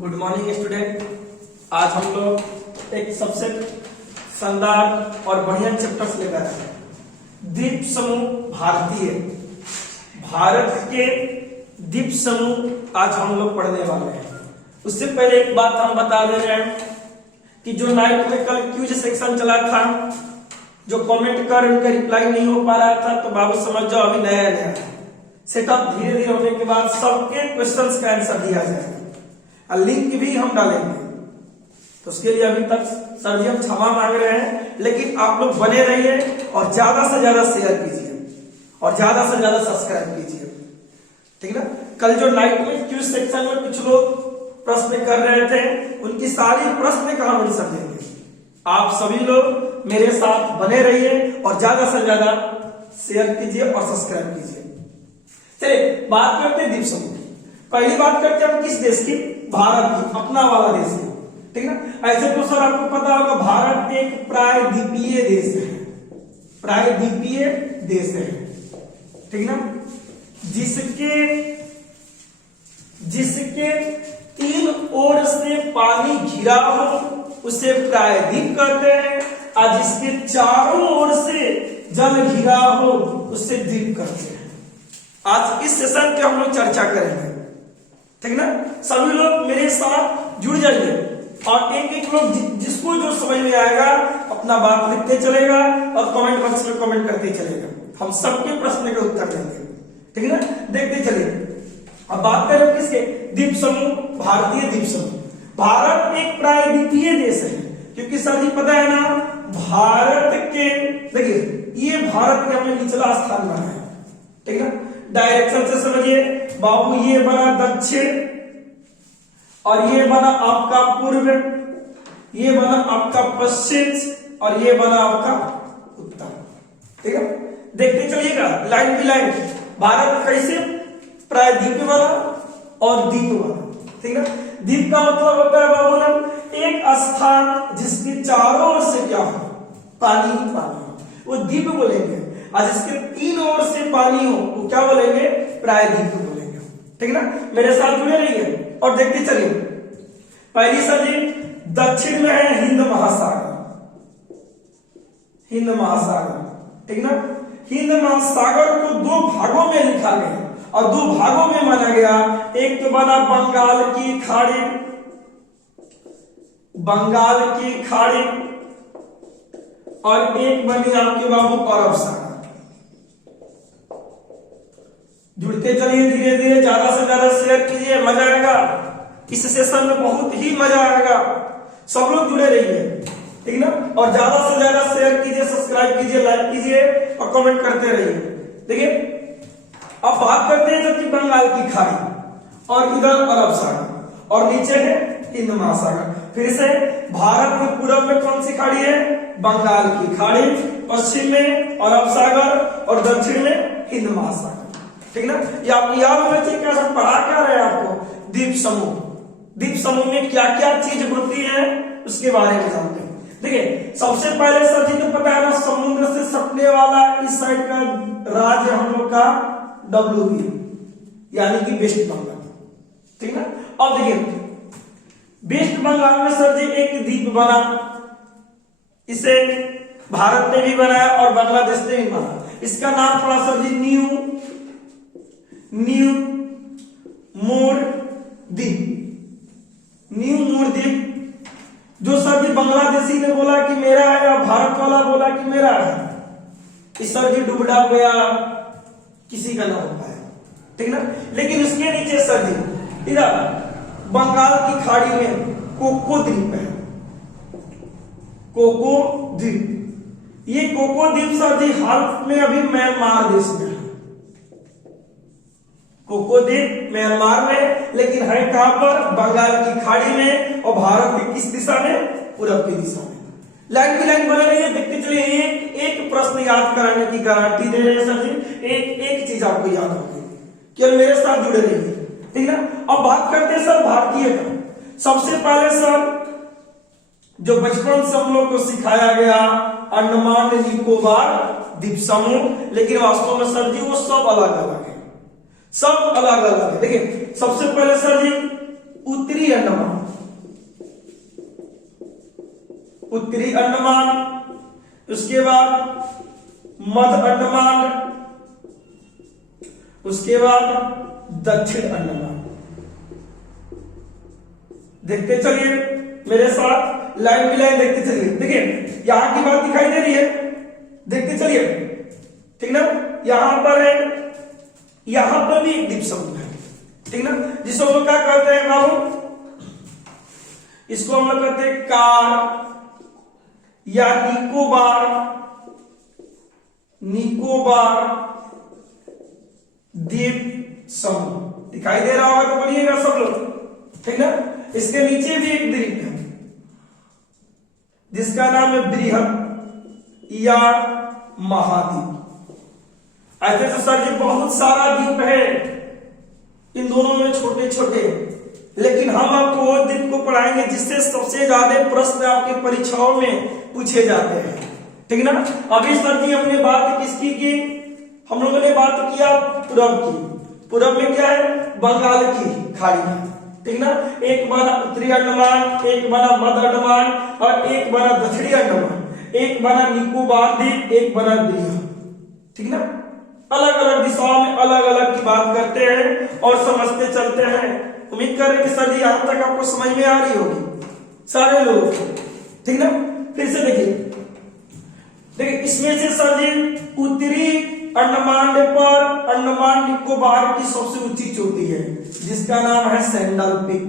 Good morning student. आज हम लोग एक सबसे शानदार और बढ़िया चैप्टर्स लेकर आए हैं। द्वीप समूह भारतीय, भारत के द्वीप समूह आज हम लोग पढ़ने वाले हैं। उससे पहले एक बात हम बता दे रहे हैं कि जो नाइट में कल क्यूज सेक्शन चला था, जो कमेंट कर उनका रिप्लाई नहीं हो पा रहा था, तो बाबू समझ जाओ अभी नया नया सेटअप धीरे धीरे होने के बाद सबके क्वेश्चंस का आंसर दिया जाएगा और लिंक भी हम डालेंगे। तो उसके लिए अभी तक सर जी हम क्षमा मांग रहे हैं, लेकिन आप लोग बने रहिए और ज्यादा से ज्यादा शेयर कीजिए और ज्यादा से ज्यादा सब्सक्राइब कीजिए, ठीक है ना। कल जो नाइट में क्यूज सेक्शन में कुछ लोग प्रश्न कर रहे थे, उनकी सारी प्रश्न का हम समझेंगे। आप सभी लोग मेरे साथ बने रहिए और ज्यादा से ज्यादा शेयर कीजिए और सब्सक्राइब कीजिए। चलिए बात करते हैं द्वीप समूह। पहली बात करते हैं हम किस देश की? भारत की, अपना वाला देश है, ठीक है ना। ऐसे तो सर आपको पता होगा भारत एक प्रायद्वीपीय देश है, प्रायद्वीपीय देश है, ठीक है ना। जिसके तीन ओर से पानी घिरा हो उसे प्रायद्वीप कहते हैं, और जिसके चारों ओर से जल घिरा हो उसे द्वीप कहते हैं। आज इस सेशन पे हम लोग चर्चा करेंगे, ठीक ना। सभी लोग मेरे साथ जुड़ जाइए और एक एक लोग जिसको जो समझ में आएगा अपना बात लिखते चलेगा और कमेंट बॉक्स में कमेंट करते चलेगा। हम सबके प्रश्न के उत्तर देंगे, ठीक है ना। देखते चलिए। अब बात करें किसके? द्वीप समूह, भारतीय द्वीप समूह। भारत एक प्रायद्वीपीय देश है, क्योंकि सर जी पता है ना, भारत के देखिए ये भारत के हमने निचला स्थान बना है, ठीक है ना। डायरेक्शन से समझिए बाबू, ये बना दक्षिण और ये बना आपका पूर्व, ये बना आपका पश्चिम और ये बना आपका उत्तर, ठीक है। देखते चलिएगा लाइन बाय लाइन भारत कैसे प्रायद्वीप बना और द्वीप बना, ठीक है। द्वीप का मतलब होता है बाबू ना एक स्थान जिसके चारों ओर से क्या हो, पानी ही पानी हो, वो द्वीप बोलेंगे। और जिसके तीन ओर से पानी हो वो क्या बोलेंगे? प्रायद्वीप बोलेंगे, ठीक है ना। मेरे साथ जुड़े रहिए और देखते चलिए। पहली सर जी दक्षिण में है हिंद महासागर, हिंद महासागर, ठीक ना। हिंद महासागर को दो भागों में लिखा गया और दो भागों में माना गया। एक तो बना बंगाल की खाड़ी, बंगाल की खाड़ी, और एक बनी आपके बाबू अरब सागर। जुड़ते चलिए धीरे धीरे, ज्यादा से ज्यादा शेयर कीजिए, मजा आएगा इस सेशन में, बहुत ही मजा आएगा। सब लोग जुड़े रहिए, ठीक ना, और ज्यादा से ज्यादा शेयर कीजिए, सब्सक्राइब कीजिए, लाइक कीजिए और कमेंट करते रहिए। देखिए अब बात करते हैं जबकि बंगाल की खाड़ी और इधर अरब सागर और नीचे है हिंद महासागर। फिर से भारत में पूरब में कौन सी खाड़ी है? बंगाल की खाड़ी, पश्चिम में अरब सागर और दक्षिण में हिंद महासागर, ठीक ना। ये आप याद होना चाहिए। क्या सब पढ़ा क्या रहे हैं आपको? द्वीप समूह, द्वीप समूह में क्या क्या चीज होती है उसके बारे में जानते हैं। देखिए सबसे पहले सर जी को पता है ना, समुद्र से सटने वाला इस साइड का राज्य हम लोग का WB यानी कि वेस्ट बंगाल, ठीक ना। अब देखिए वेस्ट बंगाल में सर जी एक द्वीप बना, इसे भारत ने भी बनाया और बांग्लादेश ने भी बना। इसका नाम पड़ा सर जी न्यू मोर द्वीप, न्यू मोर द्वीप। जो सर जी बांग्लादेशी ने बोला कि मेरा है और भारत वाला बोला कि मेरा है, इस सर जी डूबा गया, किसी का ना हो पाया, ठीक ना। लेकिन उसके नीचे सर जी इधर बंगाल की खाड़ी में कोको द्वीप है, कोको द्वीप। ये कोको द्वीप सर जी हाल में अभी म्यांमार देश में है, कोको द्वीप म्यांमार में, लेकिन है कहां पर? बंगाल की खाड़ी में। और भारत की किस दिशा में? पूरब की दिशा में। लाइन की लाइन बने रहिए, देखते चलिए। एक एक प्रश्न याद कराने की गारंटी दे रहे हैं सर जी, एक एक चीज आपको याद होगी, केवल मेरे साथ जुड़े रहिए, ठीक ना। अब बात करते हैं सर भारतीय का। सबसे पहले सर जो बचपन से हम लोग को सिखाया गया अंडमान निकोबार द्वीप समूह, लेकिन वास्तव में सर जी वो सब अलग अलग है, सब अलग अलग है। देखिए सबसे पहले सर जी उत्तरी अंडमान, उत्तरी अंडमान, उसके बाद मध्य अंडमान, उसके बाद दक्षिण अंडमान। देखते चलिए मेरे साथ, लाइन बाय लाइन देखते चलिए। देखिए यहां की बात दिखाई दे रही है, देखते चलिए, ठीक ना। यहां पर है, यहां पर भी एक द्वीप समूह है, ठीक ना, जिसको हम लोग क्या कहते हैं बाबू, इसको हम लोग कहते हैं कार या निकोबार, निकोबार द्वीप समूह। दिखाई दे रहा होगा तो बोलिएगा सब लोग, ठीक ना। इसके नीचे भी एक द्वीप है जिसका नाम है बृहद या महाद्वीप। ऐसे तो सर जी बहुत सारा द्वीप है, इन दोनों में छोटे छोटे, लेकिन हम आपको वो द्वीप को पढ़ाएंगे जिससे सबसे ज्यादा प्रश्न आपके परीक्षाओं में पूछे जाते हैं, ठीक ना। अभी सर जी हमने बात किसकी की, हम लोगों ने बात किया पूरब की। पूरब में क्या है, बंगाल की खाड़ी है, ठीक ना। एक बना उत्तरी अंडमान, एक बना मध्य अंडमान और एक बना दक्षिणी अंडमान, एक बना निकोबार द्वीप, एक बना बृहद, ठीक ना। अलग अलग दिशाओं में अलग अलग की बात करते हैं और समझते चलते हैं। उम्मीद कर रहे कि सर जी यहां तक आपको समझ में आ रही होगी सारे लोग, ठीक ना। फिर से देखिए इसमें से सर जी उत्तरी अंडमान पर अंडमान निकोबार की सबसे ऊंची चोटी है जिसका नाम है सैंडल पीक।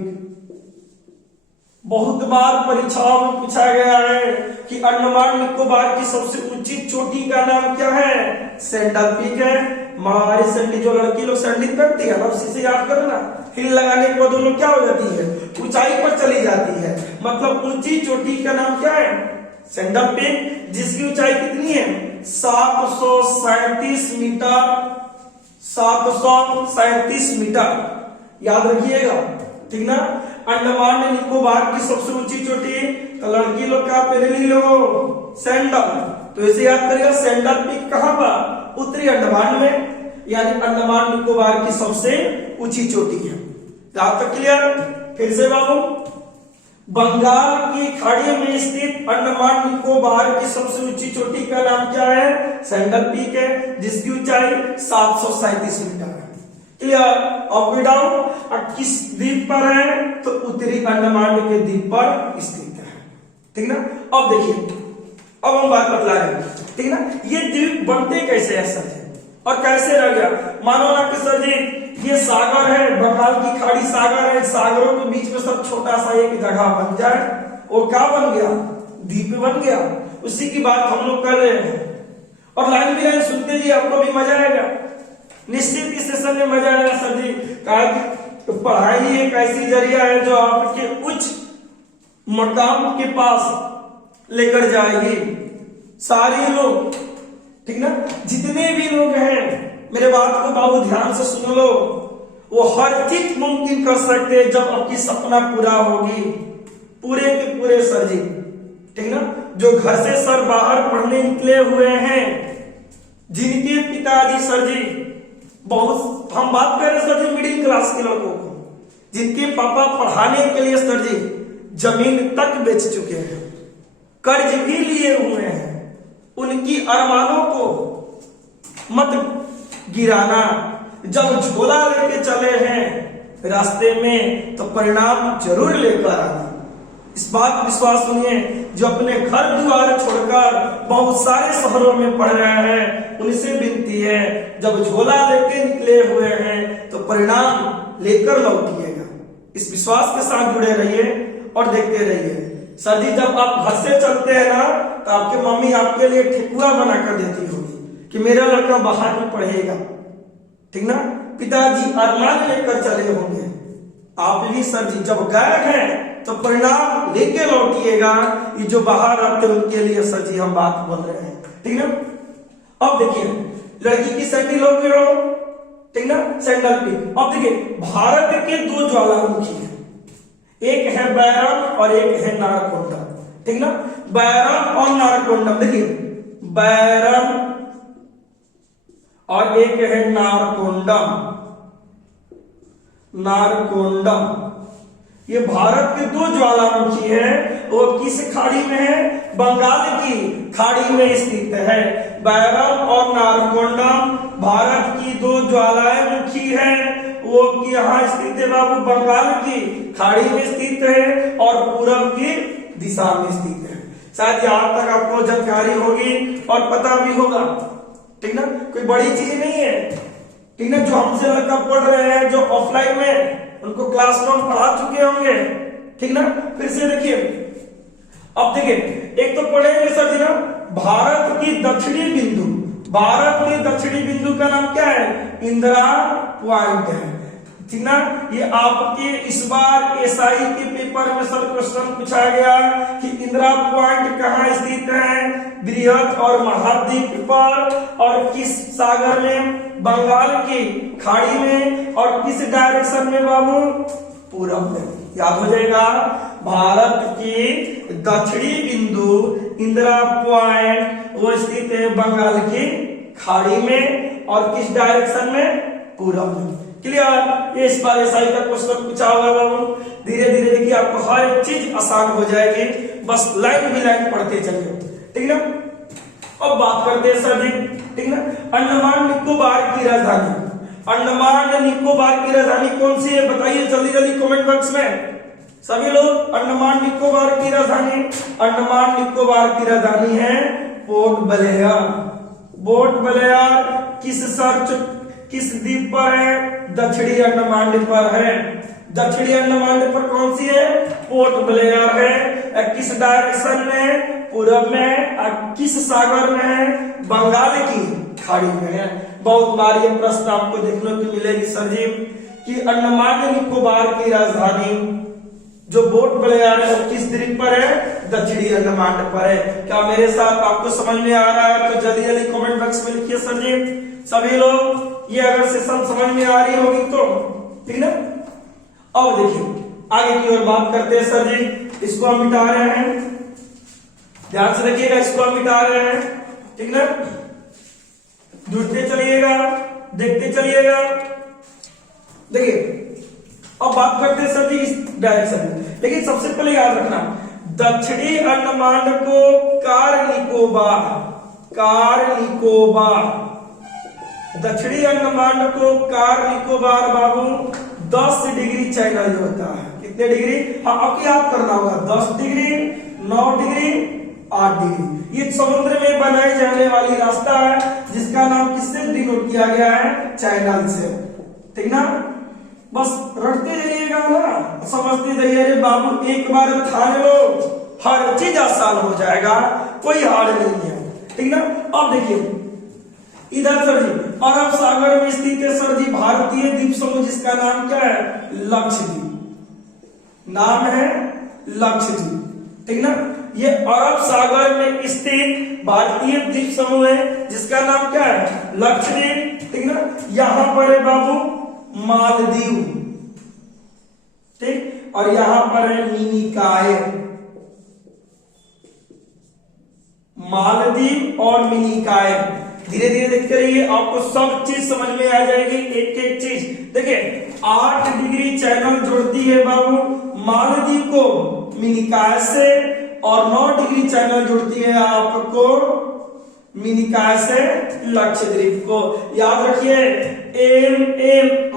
बहुत बार परीक्षाओं में पूछा गया है कि अंडमान निकोबार की सबसे ऊंची चोटी का नाम क्या है, सैंडल पीक है। हमारी सैंडी जो लड़की लोग सैंडी पहनती है ना, उसी से याद करो ना, हिल लगाने के बाद दोनों क्या हो जाती है, ऊंचाई पर चली जाती है। मतलब ऊंची चोटी का नाम क्या है, सैंडल पीक, जिसकी ऊंचाई कितनी है 737 मीटर, 737 मीटर, याद रखिएगा, ठीक ना। अंडमान निकोबार की सबसे ऊंची चोटी, तो लड़की लोग क्या पहनेगी लोग, सैंडल, तो इसे याद करिएगा। सैंडल पीक कहां पर, उत्तरी अंडमान में, यानी अंडमान निकोबार की सबसे ऊंची चोटी है। यहां तक क्लियर। फिर से बाबू, बंगाल की खाड़ी में स्थित अंडमान निकोबार की सबसे ऊंची चोटी का नाम क्या है, सैंडल पीक है, जिसकी ऊंचाई 737 मीटर है। क्लियर। अब डाउट किस द्वीप पर है, तो उत्तरी अंडमान के द्वीप पर स्थित है, ठीक ना। अब देखिए, अब हम बात बतला रहे हैं, ठीक ना। ये द्वीप बनते कैसे है सर जी, और कैसे रह गया। मानो ना कि सर जी ये सागर है, बंगाल की खाड़ी सागर है, सागरों के बीच में सब छोटा सा एक जगह बन जाए, वो क्या बन गया, द्वीप बन गया। उसी की बात हम लोग कर रहे हैं। और लाइन भी लाइन सुनते जी आपको भी मजा आएगा, निश्चित इस सेशन में मजा आएगा सर जी। तो पढ़ाई एक ऐसी जरिया है जो आपके उच्च मकाम के पास लेकर जाएगी सारे लोग, ठीक ना। जितने भी लोग हैं, मेरे बात को बाबू ध्यान से सुन लो, वो हर चीज मुमकिन कर सकते हैं जब आपकी सपना पूरा होगी, पूरे के पूरे सर जी, ठीक ना। जो घर से सर बाहर पढ़ने निकले हुए हैं, जिनके पिताजी सर जी बहुत, हम बात कर रहे हैं सर जी मिडिल क्लास के लोगों को, जिनके पापा पढ़ाने के लिए सर जी जमीन तक बेच चुके हैं, कर्ज भी लिए हुए हैं, उनकी अरमानों को मत गिराना। जब झोला लेके चले हैं रास्ते में तो परिणाम जरूर लेकर आना। इस बात विश्वास सुनिए, जो अपने घर द्वार छोड़कर बहुत सारे शहरों में पढ़ रहे हैं, उनसे विनती है जब झोला लेके निकले हुए हैं तो परिणाम लेकर लौटिएगा। इस विश्वास के साथ जुड़े रहिए और देखते रहिए। सर जी जब आप घर से चलते हैं ना, तो आपके मम्मी आपके लिए ठेकुआ बनाकर देती होगी कि मेरा लड़का बाहर में पढ़ेगा, ठीक ना। पिताजी अरमान लेकर चले होंगे, आप भी सर जी जब गए हैं तो परिणाम लेके लौटिएगा। ये जो बाहर आते हैं उनके लिए सर जी हम बात बोल रहे हैं, ठीक ना। अब देखिए लड़की की सैंडल हो गई, ठीक ना, सैंडल पीक। अब देखिए भारत के दो ज्वालामुखी हैं, एक है बैरम और एक है नारकोंडम, ठीक ना। बैरम और नारकोंडम, देखिए बैरम और एक है नारकोंडम, नारकोंडम। ये भारत के दो ज्वालामुखी है, वो किस खाड़ी में है? बंगाल की खाड़ी में स्थित है। बैरम और नारकोंडम भारत की दो ज्वालामुखी है, वो यहाँ स्थित है बाबू, बंगाल की खाड़ी में स्थित है और पूरब की दिशा में स्थित है। शायद यहाँ तक आपको जानकारी होगी और पता भी होगा, ठीक ना, कोई बड़ी चीज नहीं है, ठीक ना। जो हमसे लड़का पढ़ रहे हैं, जो ऑफलाइन में, उनको क्लासरूम पढ़ा चुके होंगे, ठीक ना। फिर से देखिए, अब देखिए, एक तो पढ़ेंगे सर जी ना, भारत की दक्षिणी बिंदु, भारत की दक्षिणी बिंदु का नाम क्या है? इंदिरा पॉइंट है, ठीक ना। ये आपके इस बार एसआई के पेपर में सर क्वेश्चन पूछा गया कि इंदिरा पॉइंट कहाँ स्थित है? बृहद और महाद्वीप पर, और किस सागर में? बंगाल की खाड़ी में, और किस डायरेक्शन में बाबू? पूरब में। याद हो जाएगा, भारत की दक्षिणी बिंदु इंदिरा पॉइंट वो स्थित है बंगाल की खाड़ी में, और किस डायरेक्शन में? पूरब में। क्लियर? ये इस बार एसआई का क्वेश्चन पूछा होगा बाबू। धीरे धीरे देखिए आपको हर एक चीज आसान हो जाएगी, बस लाइन भी लाइन पढ़ते चलिए, ठीक ना। अब बात करते हैं सर जी, ठीक ना, अंडमान निकोबार की राजधानी, अंडमान निकोबार की राजधानी कौन सी है? बताइए जल्दी जल्दी कमेंट बॉक्स में सभी लोग। अंडमान निकोबार की राजधानी, अंडमान निकोबार की राजधानी है पोर्ट ब्लेयर। पोर्ट ब्लेयर किस द्वीप पर है? दक्षिणी अंडमान द्वीप पर है। दक्षिणी अंडमान द्वीप पर कौन सी है? पोर्ट ब्लेयर है। किस डायरेक्शन में? पूरब में। किस सागर में है? बंगाल की खाड़ी में है। बहुत बार ये प्रश्न आपको देखने को मिलेगी सर जी कि अंडमान निकोबार की राजधानी जो पोर्ट ब्लेयर है वो किस द्वीप पर है? दक्षिणी अंडमान द्वीप पर है। क्या मेरे साथ आपको समझ में आ रहा है? तो जल्दी जल्दी कमेंट बॉक्स में लिखिए सर जी सभी लोग। ये अगर सेशन समझ में आ रही होगी तो, ठीक ना। अब देखिए आगे की ओर बात करते हैं सर जी। इसको हम मिटा रहे हैं, ध्यान से रखिएगा, इसको हम मिटा रहे हैं, ठीक ना। जुड़ते चलिएगा, देखते चलिएगा। देखिए अब बात करते हैं सर जी इस डायरेक्शन में, लेकिन सबसे पहले याद रखना दक्षिणी अंडमान को कार निकोबार, दक्षिणी अंडमान को कार निकोबार बाबू 10 डिग्री चैनल होता है। कितने डिग्री? हाँ अब याद करना होगा, 10 डिग्री, 9 डिग्री, 8 डिग्री। ये समुद्र में बनाई जाने वाली रास्ता है जिसका नाम किससे डिनोट किया गया है? चैनल से, ठीक ना। बस रटते जाइएगा ना, समझते जाइए। अरे बाबू एक बार ठान लो, हर चीज आसान हो जाएगा, कोई हार्ड नहीं है, ठीक ना। अब देखिए इधर सर जी अरब सागर में स्थित है सर जी भारतीय द्वीप समूह जिसका नाम क्या है? लक्षद्वीप। नाम है लक्षद्वीप, ठीक ना। ये अरब सागर में स्थित भारतीय द्वीप समूह है जिसका नाम क्या है? लक्षद्वीप, ठीक ना। यहां पर है बाबू मालदीव, ठीक, और यहां पर है मिनिकॉय। मालदीव और मिनिकॉय, धीरे धीरे देखते रहिए, आपको सब चीज समझ में आ जाएगी, एक एक चीज। देखिए 8 डिग्री चैनल जोड़ती है बाबू मालदीव को मिनिकॉय से, और 9 डिग्री चैनल जोड़ती है आपको मिनिकॉय से लक्षद्वीप को। याद रखिए एम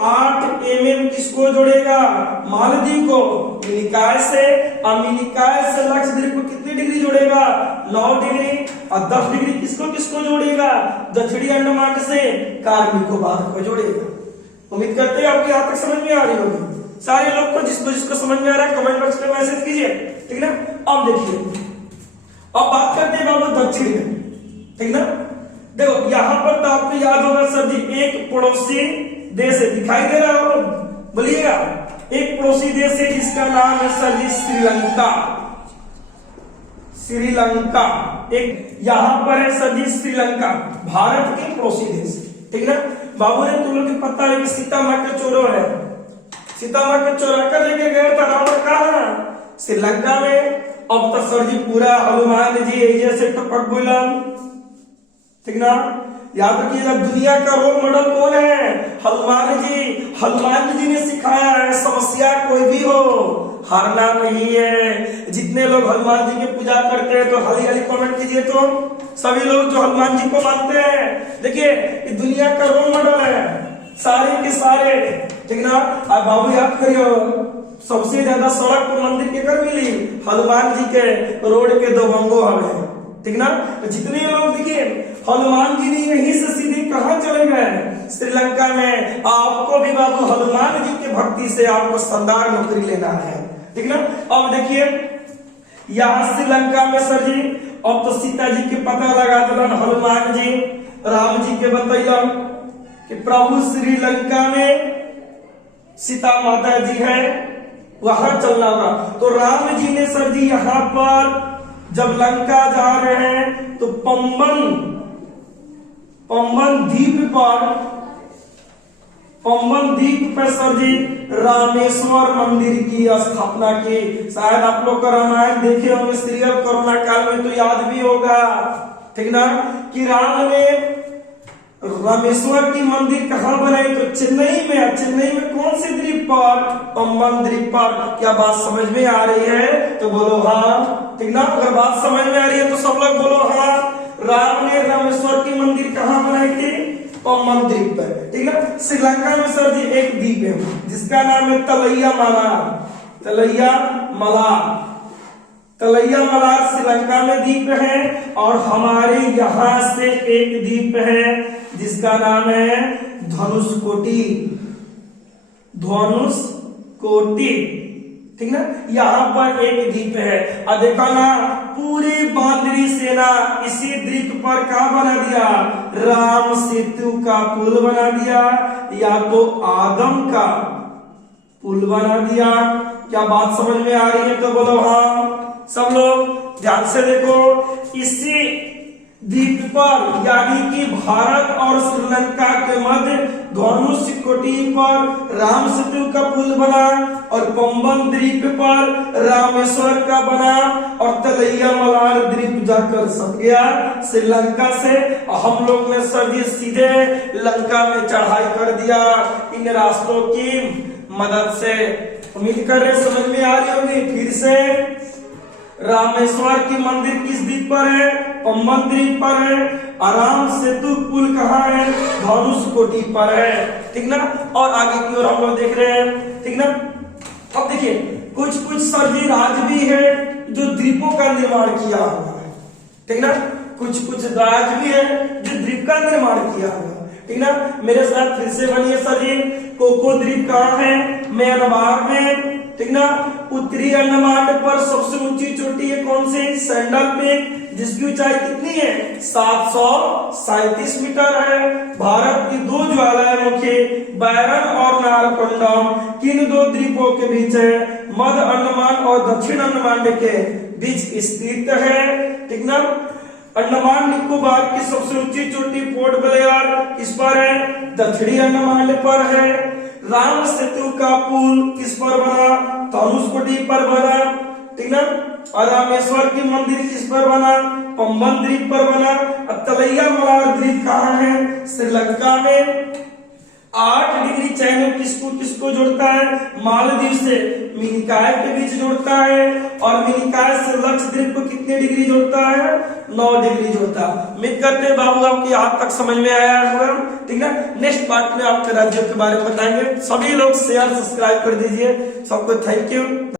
8 mm किसको जोड़ेगा? मालदीव को मिनिकॉय से, और मिनिकॉय से लक्षद्वीप को कितनी डिग्री जोड़ेगा? 9 डिग्री। और 10 डिग्री किसको किसको जोड़ेगा? दक्षिणी अंडमान से कार निकोबार को जोड़ेगा। उम्मीद करते हैं आपको यहाँ तक समझ में आ रही होगी। सारे लोग को जिसको जिसको समझ में आ रहा है कमेंट बॉक्स में मैसेज कीजिए, ठीक ना। अब देखिए अब बात करते हैं बाबू दक्षिण में, ठीक ना। देखो यहां पर तो आपको याद होगा सर जी एक पड़ोसी देश है, दिखाई दे रहा हो, बोलिएगा। एक पड़ोसी देश है जिसका नाम है सर जी श्रीलंका। श्रीलंका एक यहां पर है सर जी श्रीलंका, भारत के पड़ोसी देश, ठीक ना। बाबू ने तुम लोग को पता है कि सीता माँ का चोरो है, सीता माँ को चोरा कर लेके गया था रावण, कहा? श्रीलंका में। अब तो सर जी पूरा हनुमान जी जैसे टपक बोला, ठीक ना। याद रखिएगा दुनिया का रोल मॉडल कौन है? हनुमान जी। हनुमान जी ने सिखाया है समस्या कोई भी हो हारना नहीं है। जितने लोग हनुमान जी की पूजा करते हैं तो हाली हाली कमेंट कीजिए। तो सभी लोग जो हनुमान जी को मानते हैं, देखिए ये दुनिया का रोल मॉडल है सारे के सारे, ठीक ना। अब बाबू याद करियो, सबसे ज्यादा सड़क पर मंदिर के कर मिली हनुमान जी के रोड के दो बंगो हमें, ठीक ना। तो जितने लोग देखिए हनुमान जी ने यहीं से सीधे कहां चले गए, श्रीलंका में। आपको भी बाबू हनुमान जी के भक्ति से आपको शानदार नौकरी लेना है, ठीक ना। अब देखिए यहाँ श्रीलंका में सर जी अब तो सीता जी के पता लगा दिलन हनुमान जी राम जी के बतैलन कि प्रभु श्रीलंका में सीता माता जी है, वहां चलना होगा। तो राम जी ने सर जी यहाँ पर जब लंका जा रहे हैं तो पंबन द्वीप पर सर जी रामेश्वर मंदिर की स्थापना की। शायद आप लोग का रामायण देखे होंगे सीरियल, कोरोना काल में तो याद भी होगा, ठीक ना, कि राम ने रामेश्वर की मंदिर कहाँ बनाई, तो चेन्नई में। चेन्नई में कौन से द्वीप पर? पंबन द्वीप पर। क्या बात समझ में आ रही है? तो बोलो हाँ, ठीक ना। अगर बात समझ में आ रही है तो सब लोग बोलो हाँ। राम ने रामेश्वर की मंदिर कहाँ बनाई थी? पंबन द्वीप पर, ठीक ना। श्रीलंका में सर जी एक द्वीप है जिसका नाम है तलैया मलार श्रीलंका में द्वीप है। और हमारे यहाँ से एक द्वीप है जिसका नाम है धनुषकोटी, ठीक ना। यहाँ पर एक द्वीप है। और देखा ना पूरी बांदरी सेना इसी द्वीप पर क्या बना दिया? राम सेतु का पुल बना दिया, या तो आदम का पुल बना दिया। क्या बात समझ में आ रही है? तो बोलो हाँ। सब लोग ध्यान से देखो, इसी द्वीप पर यानी कि भारत और श्रीलंका के मध्य धनुषकोटी पर राम सेतु का पुल बना, और पंबन द्वीप पर रामेश्वर का बना, और तलैया मलार द्वीप जाकर सट गया श्रीलंका से। और हम लोग ने सर जी सीधे लंका में चढ़ाई कर दिया इन राष्ट्रों की मदद से। उम्मीद कर रहे समझ में आ रही होगी। फिर से रामेश्वर की मंदिर किस द्वीप पर है? पंबन द्वीप पर है। राम सेतु पुल कहाँ है? धनुषकोटी पर है, ठीक ना। और आगे की ओर हम लोग देख रहे हैं, ठीक ना। अब देखिए कुछ सर जी राज्य भी है जो द्वीपों का निर्माण किया हुआ है, ठीक ना। कुछ राज्य भी है जो द्वीप का निर्माण किया हुआ है, ठीक ना। मेरे साथ फिर से बनिए सर जी। कोको द्वीप कहाँ है? म्यांमार में, ठीक ना। उत्तरी अंडमान पर सबसे ऊंची चोटी है कौन सी? सैंडल पीक, जिसकी ऊंचाई कितनी है? 737 मीटर है। भारत की दो ज्वालामुखी बैरन और नारकोंडम किन दो द्वीपों के बीच है? मध्य अंडमान और दक्षिण अंडमान के बीच स्थित है, ठीक ना। अंडमान निकोबार की सबसे ऊंची चोटी पोर्ट ब्लेयर किस पर है? दक्षिणी अंडमान पर है। राम सेतु का पुल किस पर बना? धनुषकोटी पर बना, ठीक ना। और रामेश्वर की मंदिर किस पर बना? पंबन द्वीप पर बना। तलैया मलार द्वीप कहाँ है? श्रीलंका में। 8 डिग्री चैनल किसको जोड़ता है? मालदीव से मिनिकॉय के बीच जोड़ता है। और मिनिकॉय से लक्षद्वीप को कितने डिग्री जोड़ता है? 9 डिग्री जोड़ता है। उम्मीद करते हैं बाबू आपको यहाँ तक समझ में आया होगा, ठीक है। नेक्स्ट पार्ट में आपके राज्यों के बारे में बताएंगे। सभी लोग शेयर सब्सक्राइब कर दीजिए। सबको थैंक यू।